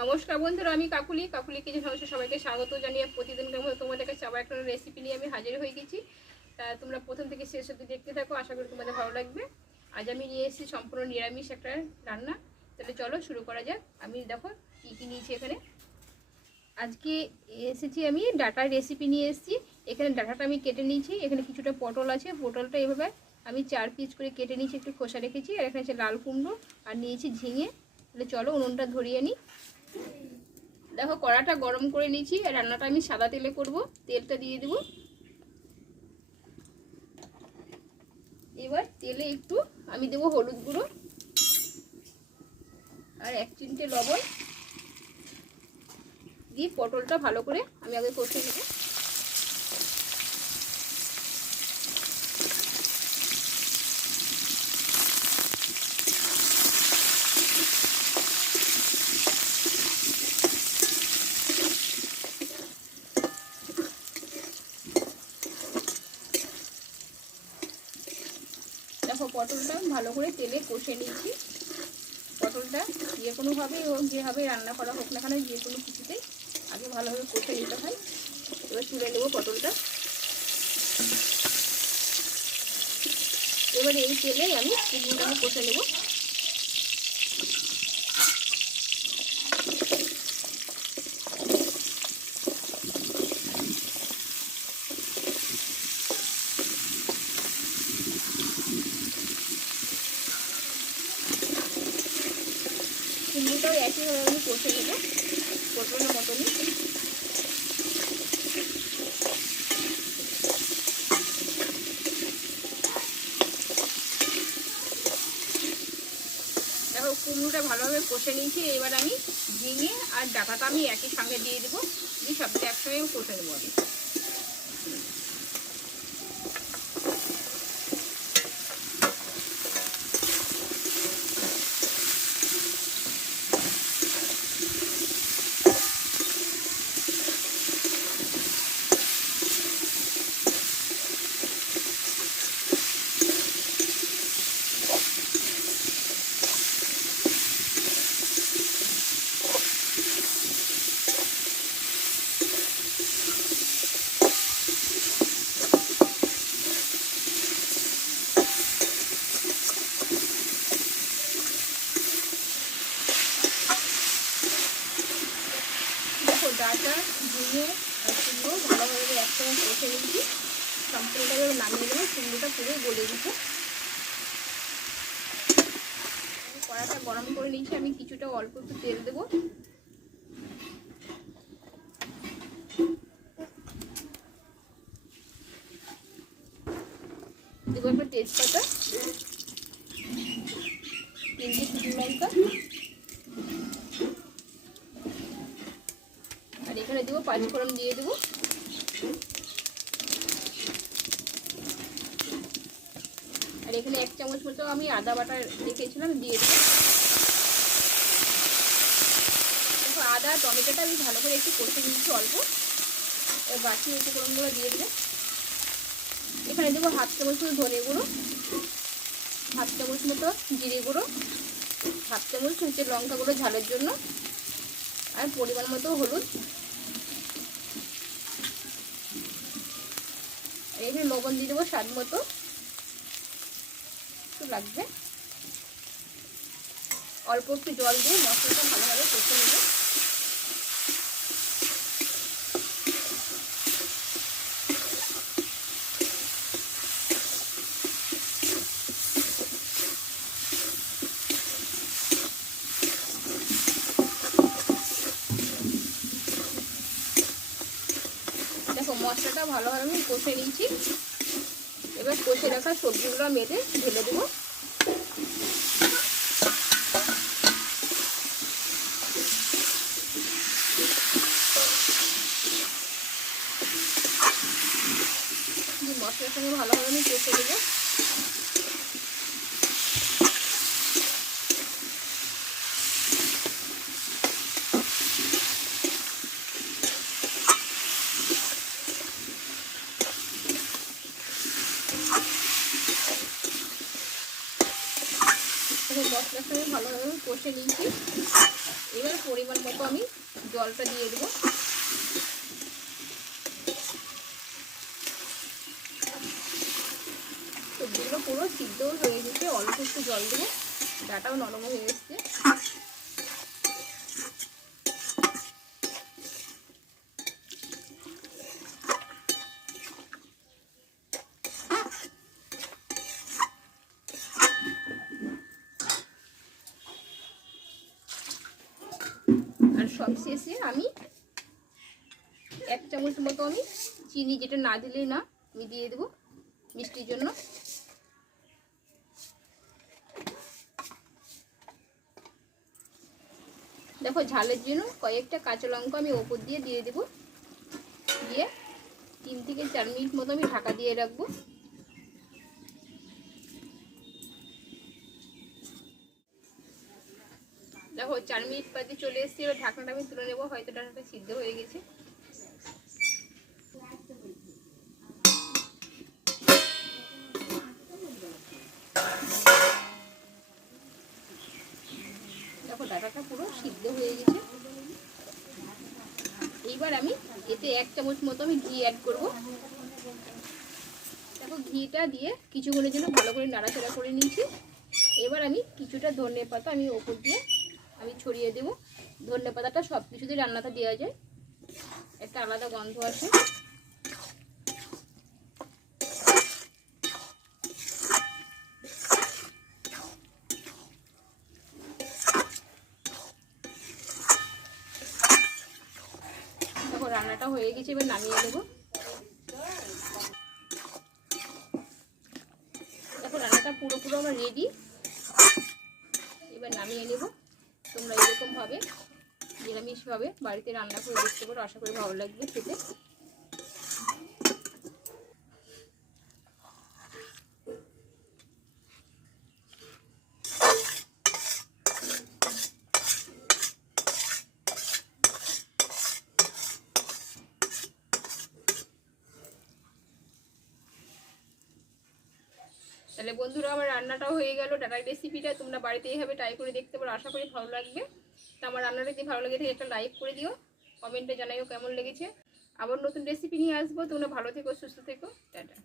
নমস্কার বন্ধুরা, আমি কাকুলি। কাকুলি কিছু সমস্যা সবাইকে স্বাগত জানিয়ে প্রতিদিন মতো তোমাদের কাছে আবার একটা রেসিপি নিয়ে আমি হাজির হয়ে গেছি। তা তোমরা প্রথম থেকে শেষ অবধি দেখতে থাকো, আশা করি তোমাদের ভালো লাগবে। আজ আমি নিয়ে এসেছি সম্পূর্ণ নিরামিষ একটা রান্না। তাহলে চলো শুরু করা যাক। আমি দেখো কী কী নিয়েছি এখানে। আজকে এসেছি আমি ডাটার রেসিপি নিয়ে এসেছি। এখানে ডাটাটা আমি কেটে নিয়েছি। এখানে কিছুটা পটল আছে। পটলটা এভাবে আমি চার পিস করে কেটে নিয়েছি, একটু খোসা রেখেছি। আর এখানে আছে লাল কুমড়ো। আর নিয়েছি ঝিঙে। তাহলে চলো উনুনটা ধরিয়ে নিই। দেখো, কড়াটা গরম করে নিয়েছি। রান্নাটা আমি সাদা তেলে করব। তেলটা দিয়ে দেব। এবার তেলে একটু আমি দেব হলুদ গুঁড়ো আর এক চিমটে লবণ। দিয়ে পটলটা ভালো করে আমি আগে কষে নেব দেখো পটলটা ভালো করে তেলে কষে নিয়েছি। পটলটা যে কোনোভাবেই হোক, যেভাবে রান্না করা হোক না কেন যে কোনো কিছুতেই আগে ভালোভাবে কষে নিতে হয়। এবার তুলে নেব পটলটা। এবার এই তেলেই আমি কুমড়োটাকে কষে নেব। কুমড়োটাও একইভাবে আমি কষে নেব। পটলের মতনই। দেখো কুমড়োটা ভালোভাবে কষে নিয়েছি, এবার আমি ঝিঙে আর ডাটাটা আমি একই সঙ্গে দিয়ে দেবো। দিয়ে সবটা একসঙ্গে কষে নেব আমি দেখো ডাটা ঝিঙে আর কুমড়ো ভালোভাবে একসঙ্গে কষে নিচ্ছি সম্পূর্ণটাকে নামিয়ে কুমড়োটা পুরো গলে দিতে কড়াটা গরম করে নিয়েছি, আমি কিছুটা অল্প একটু তেল দেবো। দেবো একটা তেজপাতা লঙ্কা, আর এখানে দেবো পাঁচফোড়ন দিয়ে দেবো। এখানে এক চামচ মতো আমি আদা বাটা রেখেছিলাম, দিয়ে দেবো দেখো, আদা, টমেটোটা আমি ভালো করে একটু কষে নিচ্ছি অল্প। বাকি উপকরণগুলো দিয়ে দেবো এখানে দেবো হাফ চামচ মতো ধনে গুঁড়ো, হাফ চামচ মতো জিরে গুঁড়ো, হাফ চামচ হচ্ছে লঙ্কা গুঁড়ো ঝালের জন্য, আর পরিমাণ মতো হলুদ। এখানে লবণ দিয়ে দেবো স্বাদ মতো। একটু লাগবে। অল্প একটু জল দিয়ে মশলাটা ভালোভাবে কষে নেব। দেখো, মশলাটা ভালোভাবে আমি কষে নিয়েছি। এবার কষে রাখা সবজিগুলো মেরে ঢেলে দেবো মশলার সঙ্গে ভালোভাবে আমি কষে দেবো মশলার সঙ্গে ভালোভাবে কষে নিয়েছি। এবার পরিমাণ মতো আমি জলটা দিয়ে দেবো সবজিগুলো পুরো সিদ্ধ হয়ে গেছে, অল্প একটু জল দেবো। ডাটাও নরম হয়ে এসছে। আর সব শেষে আমি এক চামচ মতো আমি চিনি, যেটা না দিলেই না, আমি দিয়ে দেবো মিষ্টির জন্য। দেখো ঝালের জন্য কয়েকটা কাঁচা লঙ্কা আমি ওপর দিয়ে দিয়ে দেবো। দিয়ে তিন থেকে চার মিনিট মতো আমি ঢাকা দিয়ে রাখব। দেখো চার মিনিট বাদে চলে এসেছি, এবার ঢাকনাটা আমি তুলে নেব, হয়তো ঢাকনাটা সিদ্ধ হয়ে গেছে। দেখো ডাটাটা পুরো সিদ্ধ হয়ে গেছে। এইবার আমি এতে এক চামচ মতো আমি ঘি অ্যাড করব। দেখো ঘিটা দিয়ে কিছুক্ষণের জন্য ভালো করে নাড়াচাড়া করে নিয়েছি। এবার আমি কিছুটা ধনে পাতা আমি ওপর দিয়ে আমি ছড়িয়ে দেবো। ধনে পাতাটা সব কিছুতে রান্নাটা দেওয়া যায়। একটা আলাদা গন্ধ আসে দেখো রান্নাটা হয়ে গেছে, এবার নামিয়ে নেব। দেখো, রান্নাটা পুরোপুরো পুরো আমার রেডি এবার নামিয়ে নেব। তোমরা এরকমভাবে নিরামিষভাবে বাড়িতে রান্না করে দেখতে পারো, আশা করি ভালো লাগবে খেতে। তাহলে বন্ধুরা, আমার রান্নাটাও হয়ে গেল। ডাটার রেসিপিটা তোমরা বাড়িতে এইভাবে ট্রাই করে দেখতে পারো। আশা করি ভালো লাগবে। তো আমার রান্নাটা যদি ভালো লেগে থাকে একটা লাইক করে দিও। কমেন্টে জানাইও কেমন লেগেছে। আবার নতুন রেসিপি নিয়ে আসব। তোমরা ভালো থেকো, সুস্থ থেকো। টাটা।